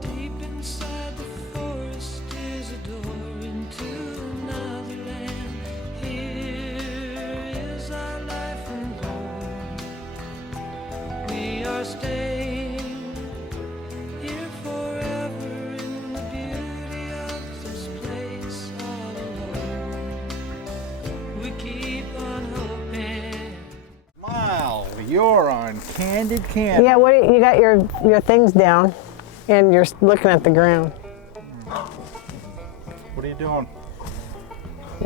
Deep inside the forest is a door into another land. Here is our life and home. We are staying here forever in the beauty of this place all alone. We keep on hoping. Smile, you're on Candid Camp. Yeah, you got your things down and you're looking at the ground. What are you doing?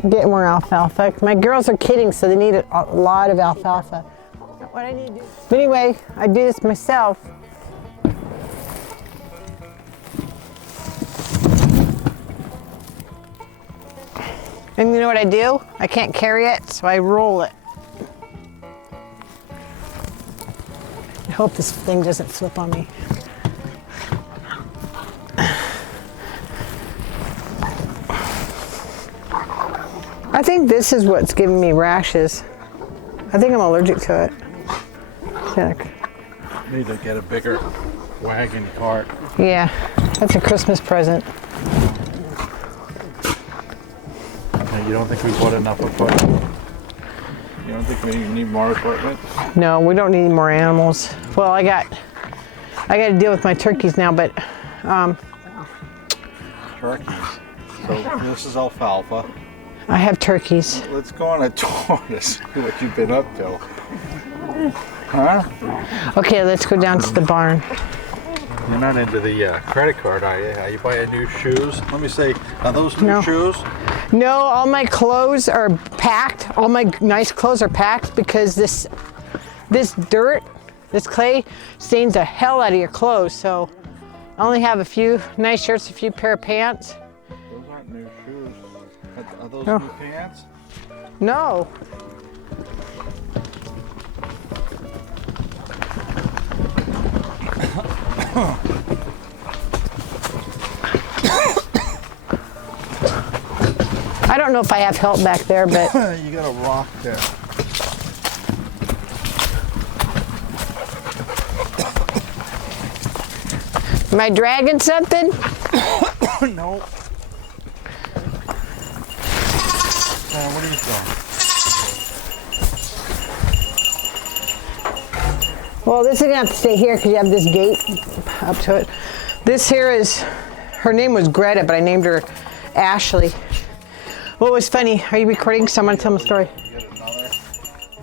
Get more alfalfa. My girls are kidding, so they need a lot of alfalfa. What I need to do. But anyway, I do this myself. And you know what I do? I can't carry it, so I roll it. I hope this thing doesn't flip on me. I think this is what's giving me rashes. I think I'm allergic to it. Sick. Need to get a bigger wagon cart. Yeah, that's a Christmas present. Hey, you don't think we bought enough equipment? You don't think we need more equipment? No, we don't need more animals. Well, I got to deal with my turkeys now, but Turkeys. So this is alfalfa. I have turkeys. Let's go on a tour to see what you've been up to. Huh? Okay, let's go down to the barn. You're not into the credit card, are you? Are you buying new shoes? Let me see. Are those new No. shoes? No, all my clothes are packed. All my nice clothes are packed because this dirt, this clay stains the hell out of your clothes. So I only have a few nice shirts, a few pair of pants. Those aren't new shoes. Are those No. new pants? No. I don't know if I have help back there, but You got a rock there. am I dragging something? No. What are you doing? Well, this is gonna have to stay here because you have this gate up to it. This here is, her name was Greta, but I named her Ashley. What was funny? Are you recording? Someone tell me a story. You got another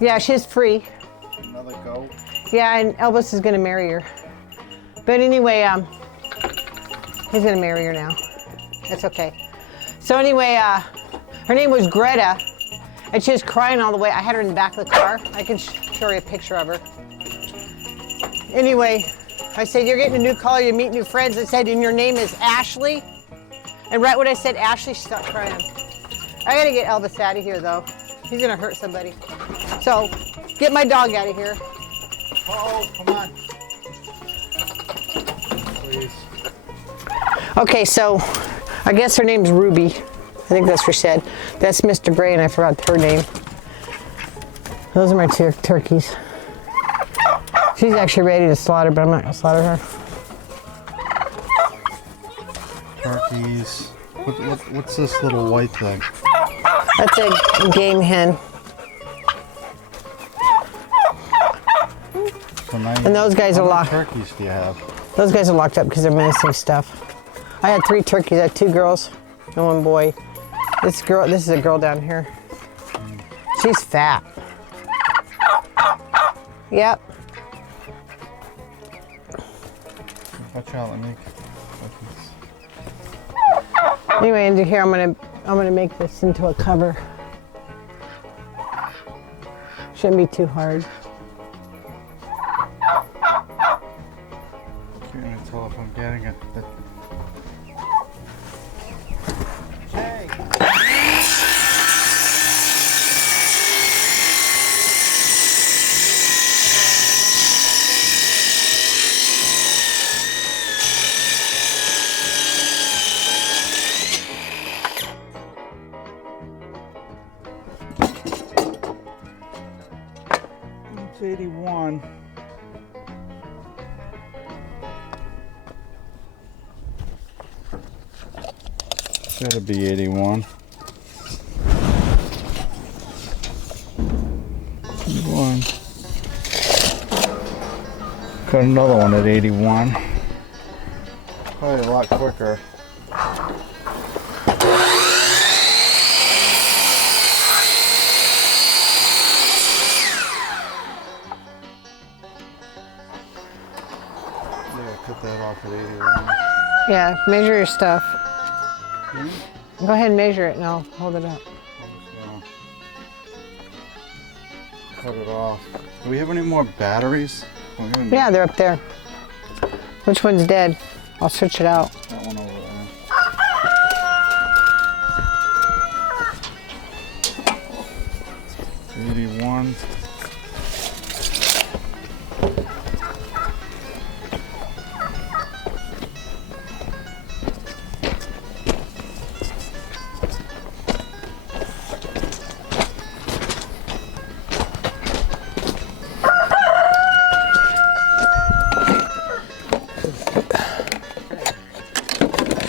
Yeah, she's free. goat? Yeah, and Elvis is gonna marry her. But anyway, he's gonna marry her now. That's okay. So anyway, her name was Greta, and she was crying all the way. I had her in the back of the car. I can show you a picture of her. Anyway, I said, you're getting a new car, you meet new friends. I said, and your name is Ashley? And right when I said Ashley, she stopped crying. I gotta get Elvis out of here though. He's gonna hurt somebody. So, get my dog out of here. Oh, come on. Please. Okay, so I guess her name's Ruby. I think that's what she said. That's Mr. Gray, and I forgot her name. Those are my turkeys. She's actually ready to slaughter, but I'm not gonna slaughter her. Turkeys. What's this little white thing? That's a game hen. So now And those guys how are many locked. turkeys do you have? Those guys are locked up because they're menacing stuff. I had 3 turkeys. I had 2 girls and 1 boy. This is a girl down here. She's fat. Yep. Watch out, let me. Anyway, into here, I'm gonna make this into a cover. Shouldn't be too hard. Can't tell if I'm getting it. It's 81. Gotta be 81. 81. Got another one at 81. Probably a lot quicker. Yeah, cut that off at 81. Yeah, measure your stuff. Hmm? Go ahead and measure it and I'll hold it up. So, cut it off. Do we have any more batteries? Yeah, they're up there. Which one's dead? I'll switch it out. That one over there. '81.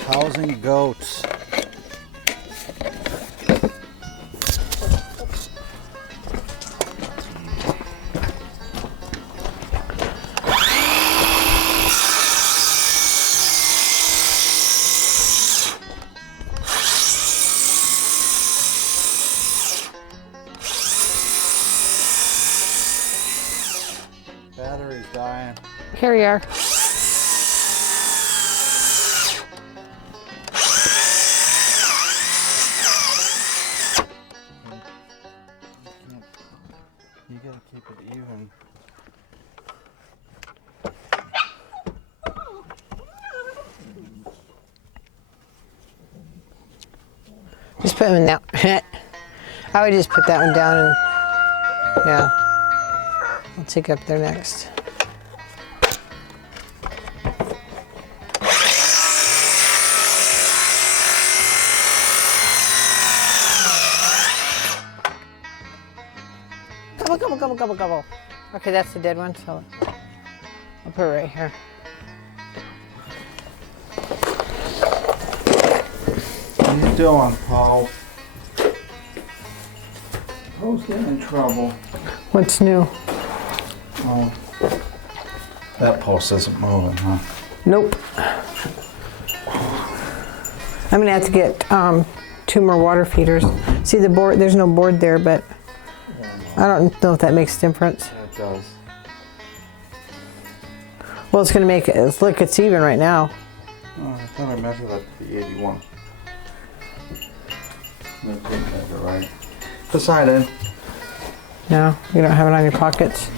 Housing goats. Battery's dying. Here we are. You gotta keep it even. Just put them in that. I would just put that one down and yeah. I'll take up there next. Couple. Okay, that's the dead one, so I'll put it right here. What are you doing, Paul? Paul's getting in trouble. What's new? Oh, that post isn't moving, huh? Nope. I'm gonna have to get 2 more water feeders. See the board, there's no board there, but I don't know if that makes a difference. Yeah, it does. Well, it's gonna make it, look, it's even right now. Oh, I thought I measured that to be 81. I'm gonna take that, right? Beside it. No, you don't have it on your pockets.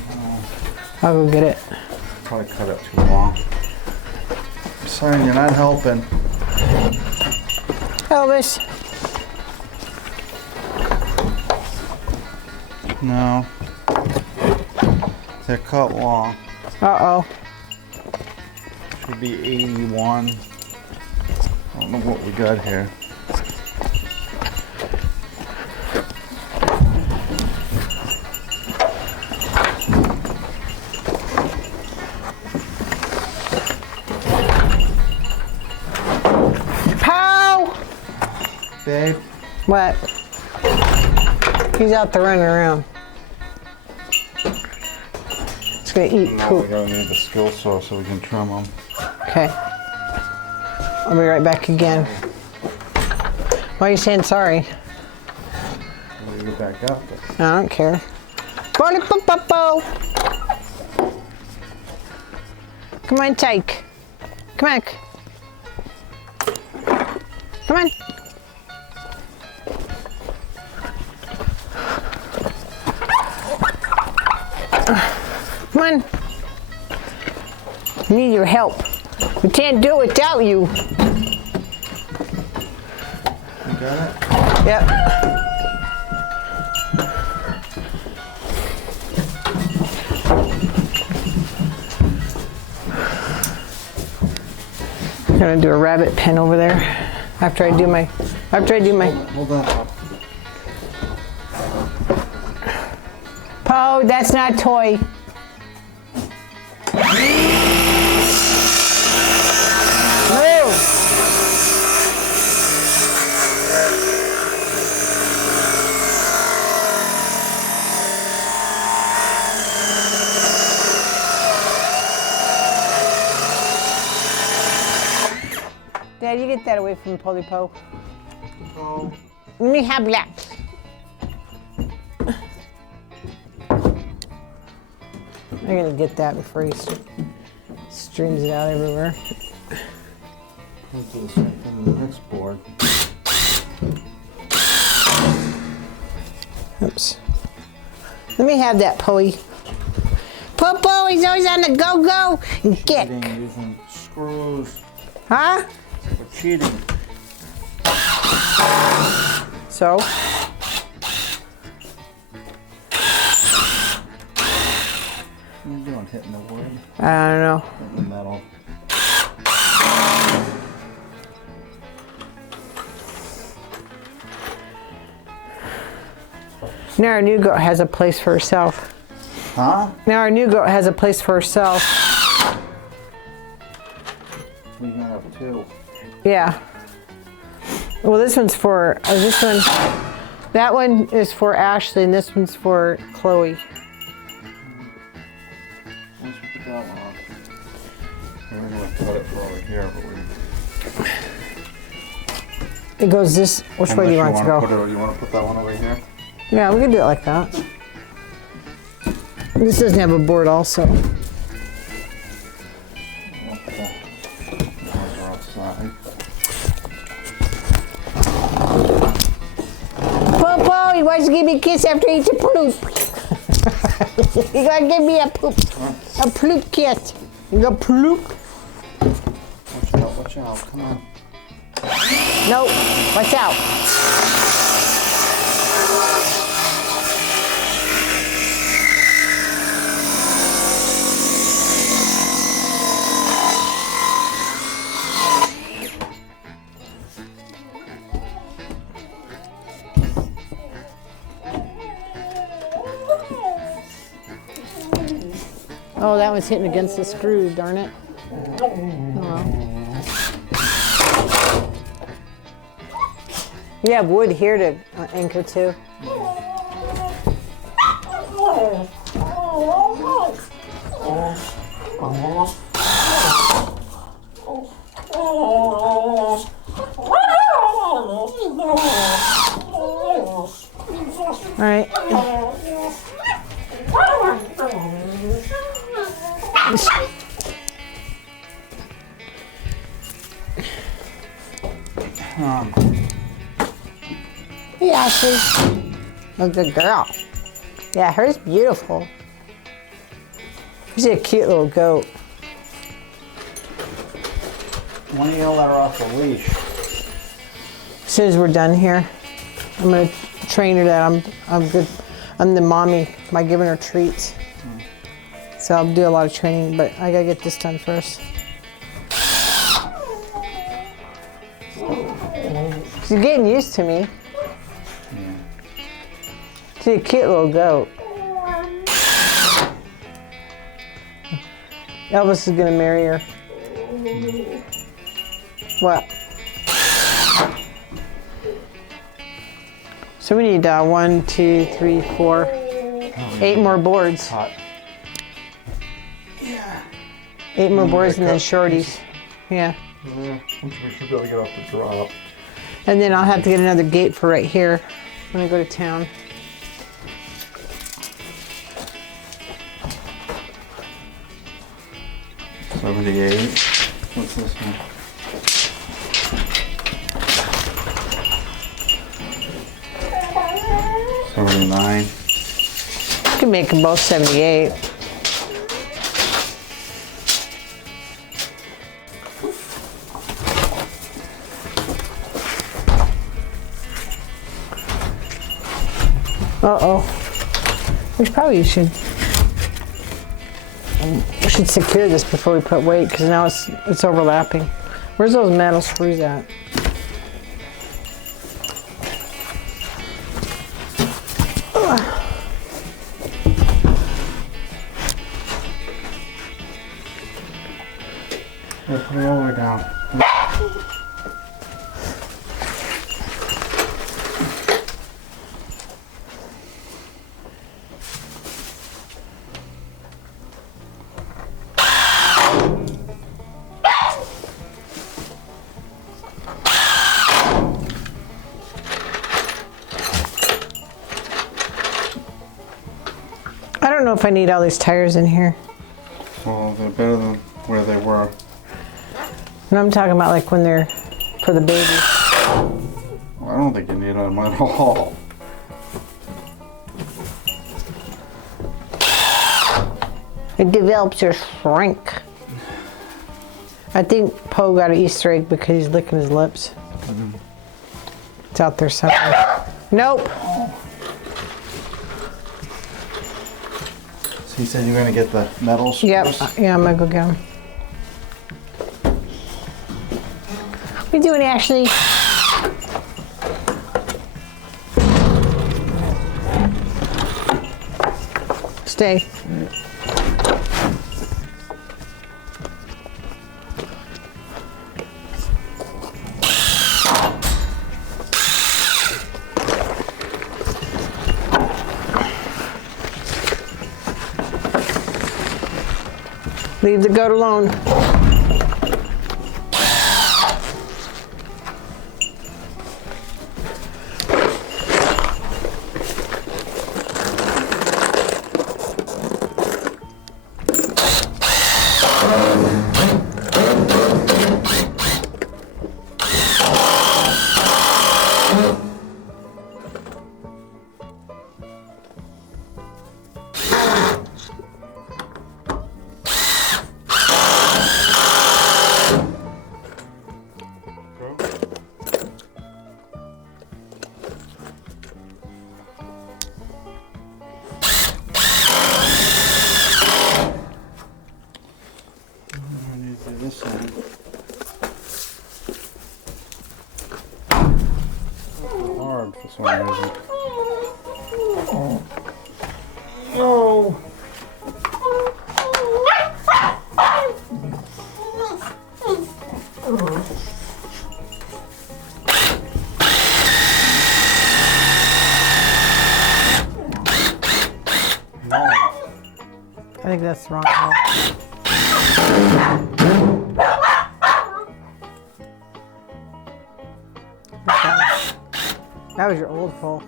I'll go get it. Probably cut it too long. Sorry, you're not helping. Elvis. No. They're cut long. Uh-oh. Should be 81. I don't know what we got here. Pow! Babe, What? He's out there running around. He's gonna eat now we're poop. gonna need the skill saw so we can trim them. Okay. I'll be right back again. Why are you saying sorry? We'll get back up. I don't care. Bo-li-bo-bo-bo. Come on, Tyke. Come on. Come on. Come on. Need your help. We can't do it without you. You got it? Yep. I'm gonna do a rabbit pen over there after I do my Hold on. Poe, that's not a toy. Move. Dad, you get that away from Polly Poe. Oh. Let me have that. I'm gonna get that before he streams it out everywhere. We'll do the same thing on the next board. Oops. Let me have that, Poey. Popo, he's always on the go-go and kick. Cheating using screws. Huh? We're cheating. So? What are you doing? Hitting the wood? I don't know. Hitting the metal. Now our new goat has a place for herself. Huh? Now our new goat has a place for herself. We're gonna have two. Yeah. Well, this one's for, that one is for Ashley and this one's for Chloe. Once we put that one on. We're gonna cut it for over here, but we. It goes this, which way do you want it to go? You want to put that one over here? Yeah, we can do it like that. This doesn't have a board also. Okay. Those are outside. Popo, he wants to give me a kiss after he eats a poop. He gonna give me a poop kiss. You go poop? Watch out, come on. Nope, watch out. Oh, that was hitting against the screw, darn it. Oh, well. You have wood here to anchor to. All right. Hey, Ashley. A good girl. Yeah, her's beautiful. She's a cute little goat. Why don't you let her off the leash? As soon as we're done here, I'm gonna train her that I'm good. I'm the mommy by giving her treats. So I'll do a lot of training, but I gotta get this done first. She's getting used to me. She's a cute little goat. Elvis is gonna marry her. What? So we need 1, 2, 3, 4, 8 more boards. Hot. 8 more boards and then shorties. Yeah. We should be able to get off the drop. And then I'll have to get another gate for right here when I go to town. $78. What's this one? $79. You can make them both 78. Uh-oh. We should secure this before we put weight because now it's overlapping. Where's those metal screws at? know if I need all these tires in here. Well, they're better than where they were. And I'm talking about like when they're for the baby. Well, I don't think you need them at all. It develops your shrink. I think Poe got an Easter egg because he's licking his lips. It's out there somewhere. Nope. So you said you're gonna get the metal screws? Yep. Yeah, I'm gonna go get them. What are you doing, Ashley? Stay. Leave the goat alone. I need to do this side. Hard for some reason. Oh. I think that's the wrong hole. That was your old pole.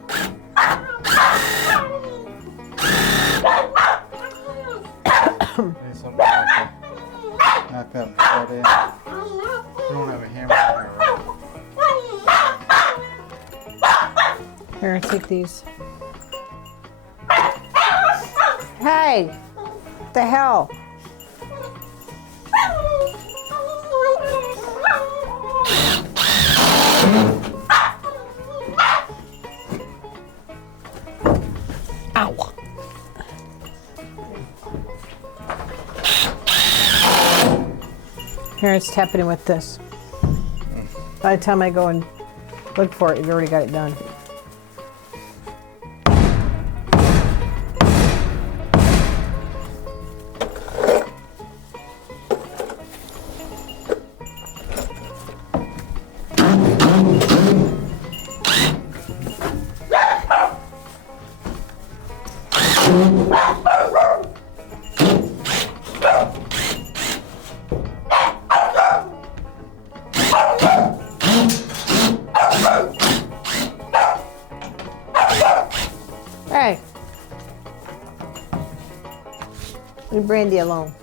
Need something to knock that part in. We don't have a hammer here, right? Here, take these. Hey! What the hell? Ow. Here, let's tap it in with this. By the time I go and look for it, you've already got it done. Hey. Leave Brandy alone.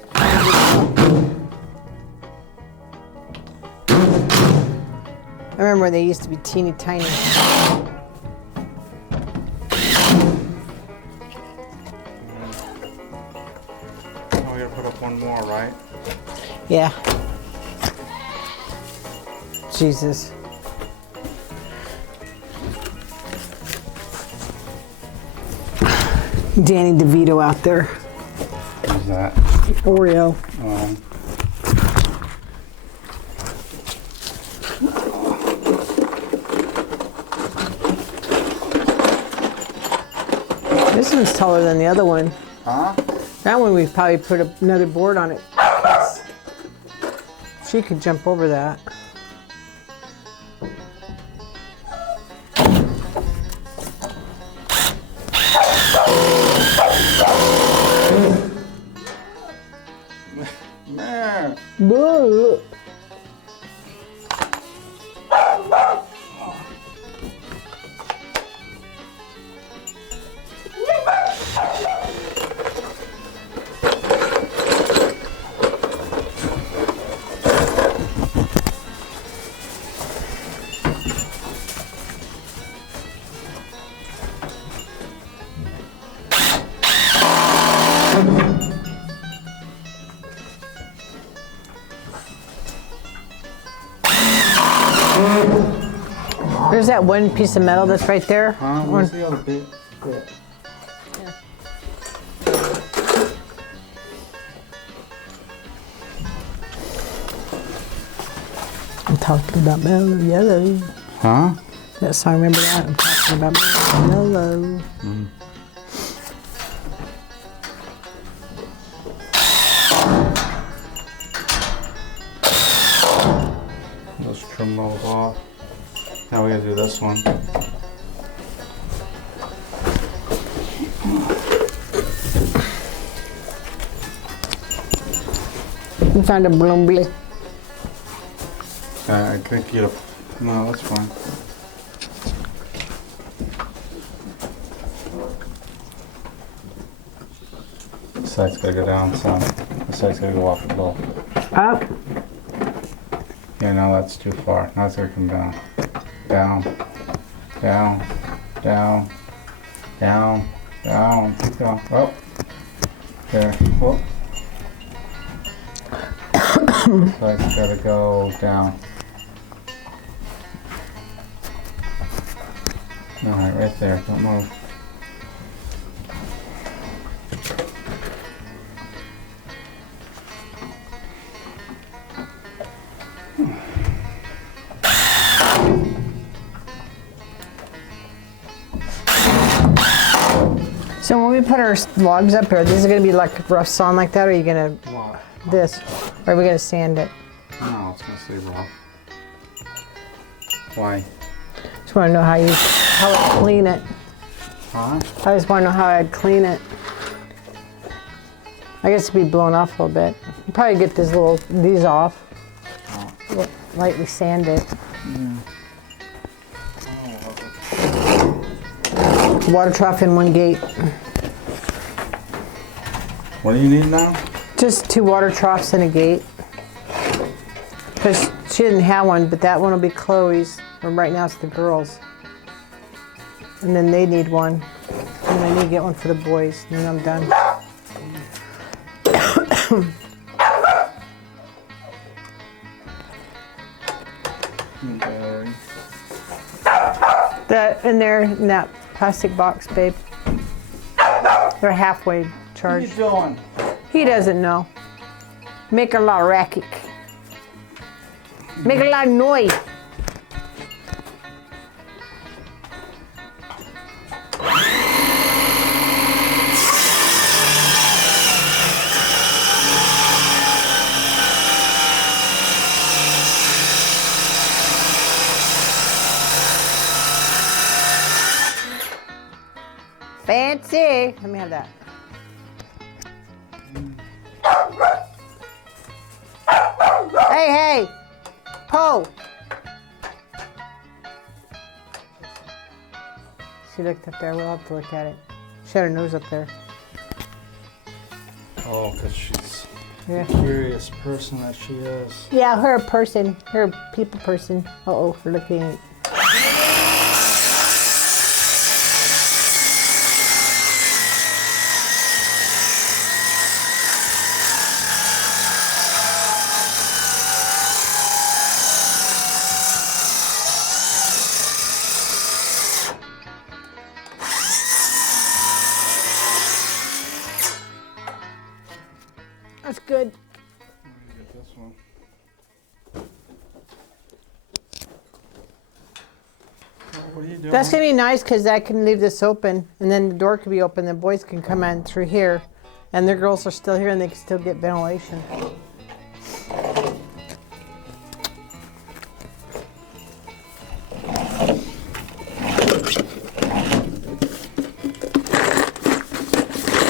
I remember they used to be teeny tiny. Oh, we gotta put up one more, right? Yeah. Jesus. Danny DeVito out there. Who's that? Oreo. This one's taller than the other one. Huh? That one we probably put another board on it. She could jump over that. Man. Boo. There's that one piece of metal that's right there. Where's the other bit? I'm talking about mellow yellow. Huh? That song, remember that? I'm talking about mellow yellow. Let's trim those off. Now we gotta do this one. You found a bloombly. I couldn't get a. No, that's fine. This side's gotta go down some. This side's gotta go up a little. Up. Yeah, now that's too far. Now it's gonna come down. Down. Down. Down. Down. Down. Keep going. Oh. There. Whoop. This side's gotta go down. Alright, right there. Don't move. So when we put our logs up here, this is gonna be like rough sawn like that, or are you gonna What? this? Or are we gonna sand it? No, it's gonna stay rough. Why? Just wanna know how I'd clean it. Huh? I just wanna know how I'd clean it. I guess it'd be blown off a little bit. You probably get these off. Lightly sand it. Water trough in one gate. What do you need now? Just 2 water troughs and a gate. Because she didn't have one, but that one will be Chloe's. And right now it's the girls. And then they need one. And I need to get one for the boys. And then I'm done. That in there, in that plastic box, babe. They're halfway What are charged. you doing? He doesn't know. Make a lot of racket. Make a lot of noise. Fancy. Let me have that. Hey, hey. Poe. She looked up there. We'll have to look at it. She had her nose up there. Oh, because she's Yeah. a curious person that she is. Yeah, her person. Her people person. Uh-oh, we're looking at it. That's good. Get this one. What are you doing? That's gonna be nice because I can leave this open and then the door can be open. The boys can come in through here and their girls are still here and they can still get ventilation.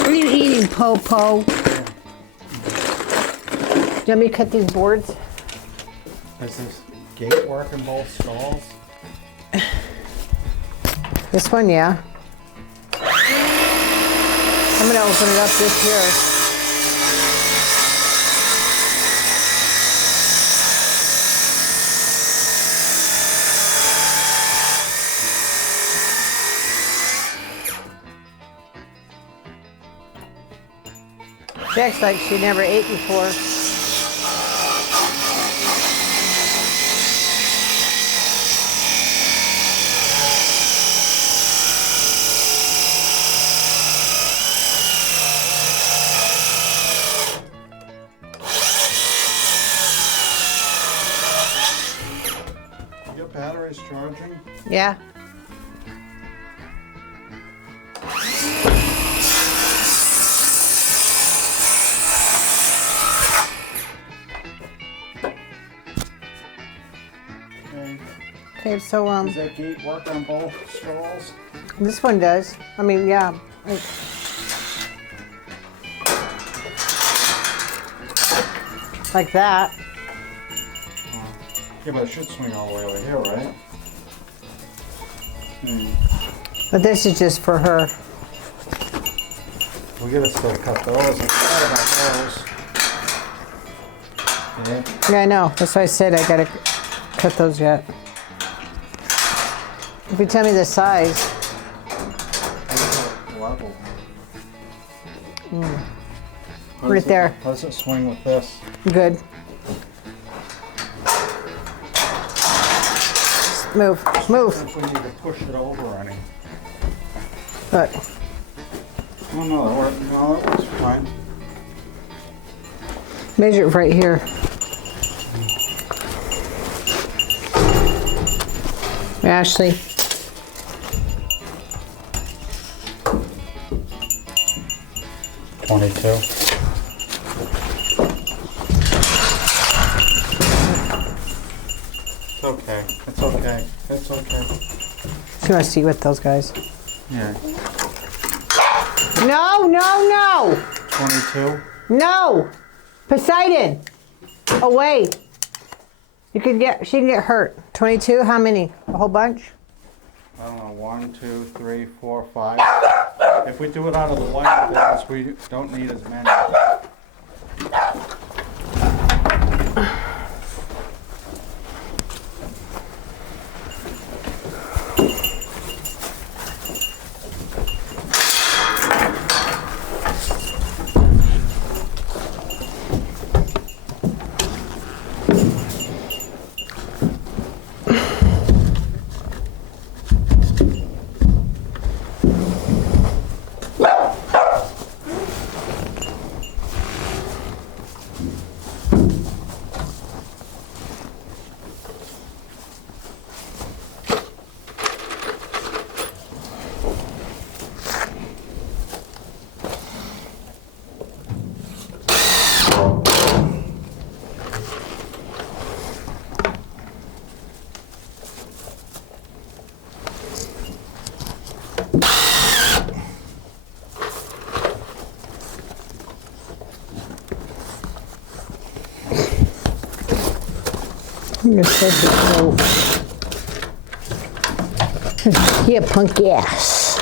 What are you eating, Po-Po? Do you want me to cut these boards? Is this gate work in both stalls? This one, yeah. I'm gonna open it up this here. She acts like she never ate before. charging? Yeah. Okay. Okay, so Does that gate work on both stalls? this one does. I mean, yeah. Like that. Yeah, but it should swing all the way over here, right? But this is just for her. We gotta still cut those. I forgot about those. Yeah. Yeah, I know. That's why I said I gotta cut those yet. If you tell me the size. Level. Right there. How does it swing with this? Good. Move. Move. If we need to push it over or anything. Look. Oh no, that works. No, that works fine. Measure it right here. Ashley. It's okay. It's okay. It's okay. She wants to eat with those guys. Yeah. No, no, no! 22. No! Poseidon! Away! She can get hurt. 22, how many? A whole bunch? I don't know, 1, 2, 3, 4, 5. If we do it out of the white business, we don't need as many. You're such a dope. Yeah, punk ass.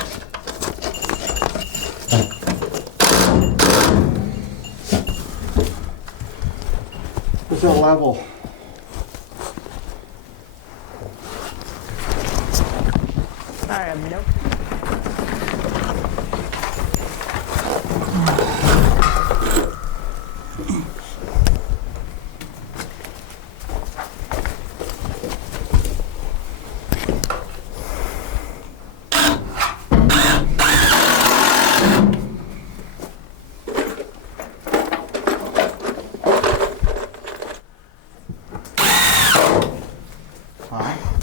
It's a level. Nope.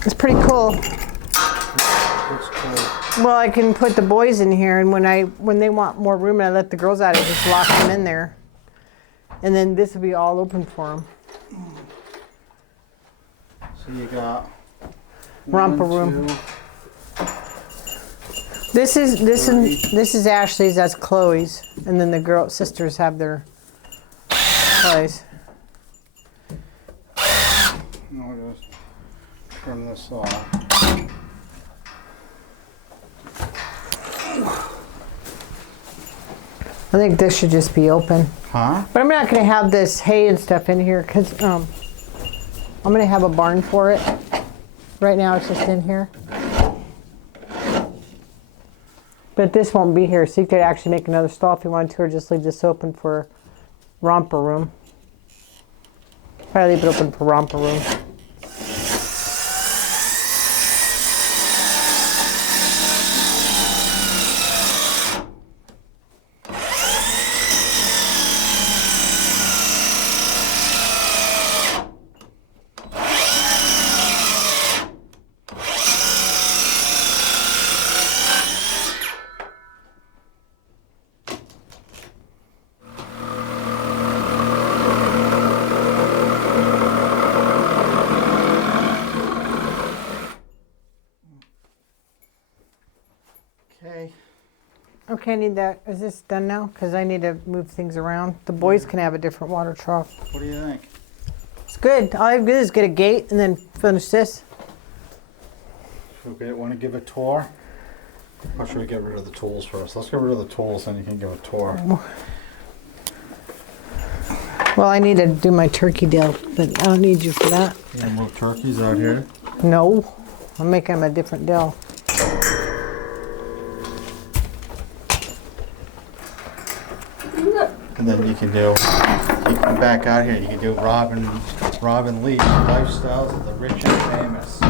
It's pretty cool. It's cool. Well, I can put the boys in here, and when they want more room and I let the girls out, I just lock them in there. And then this will be all open for them. So you got Romper one, room. two, This is Ashley's. That's Chloe's, and then the sisters have their toys. No, just trim this off. I think this should just be open. Huh? But I'm not going to have this hay and stuff in here because I'm going to have a barn for it. Right now it's just in here. But this won't be here, so you could actually make another stall if you wanted to, or just leave this open for romper room. Probably leave it open for romper room. Okay. Okay, I need that. Is this done now? Because I need to move things around. The boys can have a different water trough. What do you think? It's good. All I have to do is get a gate and then finish this. Okay, want to give a tour? Or should we get rid of the tools first? Let's get rid of the tools, then you can give a tour. Well, I need to do my turkey deal, but I don't need you for that. You gonna move turkeys out here? No, I'm making them a different deal. And then you can come back out here, you can do Robin Lee, Lifestyles of the Rich and Famous.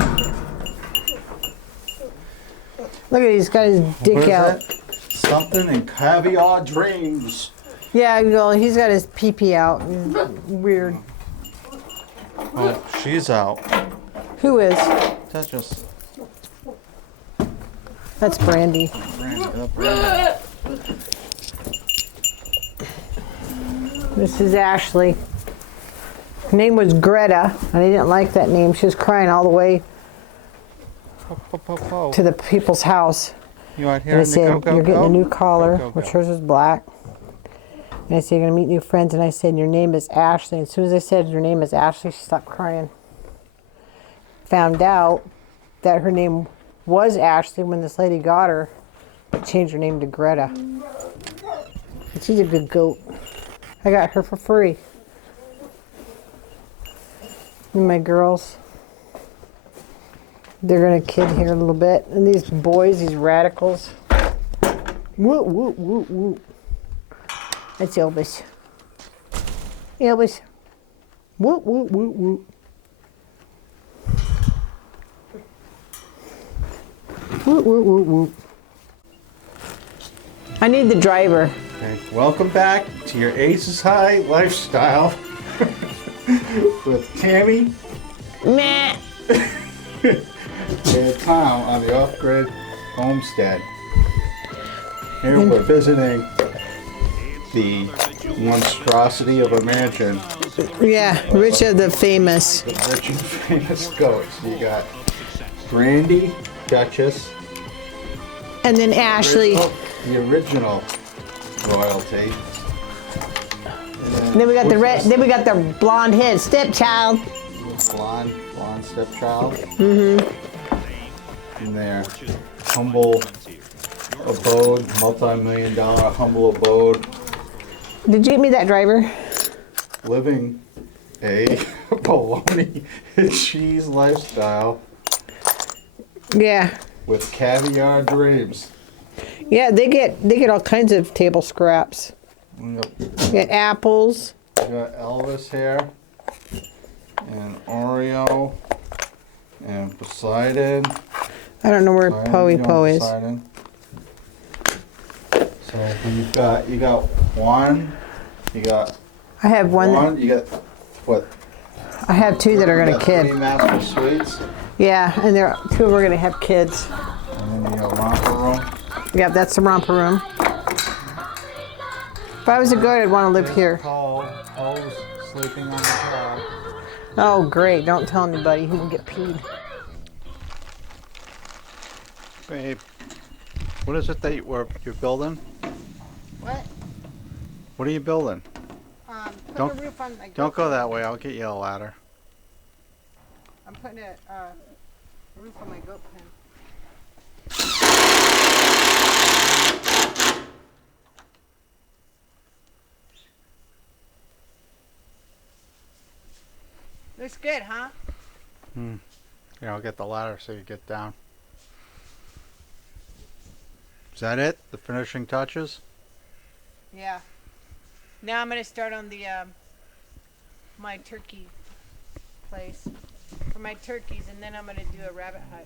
Look at he's got his dick What is out. that? Something in Caviar Dreams. Yeah, well, he's got his pee-pee out. Weird. Oh, she's out. Who is? That's just That's Brandy. Brandon. This is Ashley. Her name was Greta, and I didn't like that name. She was crying all the way to the people's house. You out here And I in the said, go-go-go? you're getting a new collar, Go, go, which go. hers was black. And I said, you're going to meet new friends. And I said, your name is Ashley. And as soon as I said, your name is Ashley, she stopped crying. Found out that her name was Ashley when this lady got her, but changed her name to Greta. And she's a good goat. I got her for free. And my girls, they're going to kid here a little bit. And these boys, these radicals. Whoop, whoop, whoop, whoop. That's Elvis. Elvis. Whoop, whoop, whoop, whoop. Whoop, whoop, whoop, whoop. I need the driver. Okay. Welcome back to your Aces High lifestyle with Tammy Meh. and Tom on the Off-Grid Homestead. Here we're visiting the monstrosity of a mansion, Yeah, Rich of the Famous. the rich and famous goats. You got Brandy, Duchess, And then Ashley. the original royalty. Then we got the red. Then we got the blonde head stepchild. Blonde stepchild. Mm-hmm. In their humble abode, multi-million-dollar humble abode, Did you get me that driver? living a bologna and cheese lifestyle Yeah. with caviar dreams. Yeah, they get all kinds of table scraps. We got Get apples. Elvis here, and Oreo, and Poseidon. I don't know where Poseidon, Poey you know Po is. Poseidon. So you got one, you got I have one. one, you got what? I have two that are You gonna got three kid. master suites, Yeah, and they're two of them are gonna have kids. and then you got romper room. Yeah, that's the romper room. If I was a goat, I'd want to live here. Paul's sleeping on the couch. Oh, great! Don't tell anybody. He will get peed. Babe, what is it that you're building? What? What are you building? Put Don't- a roof on my. Don't go that way. I'll get you a ladder. I'm putting a roof on my goat pen. Looks good, huh? Yeah, I'll get the ladder so you get down. Is that it? The finishing touches? Yeah. Now I'm gonna start on the my turkey place for my turkeys, and then I'm gonna do a rabbit hutch.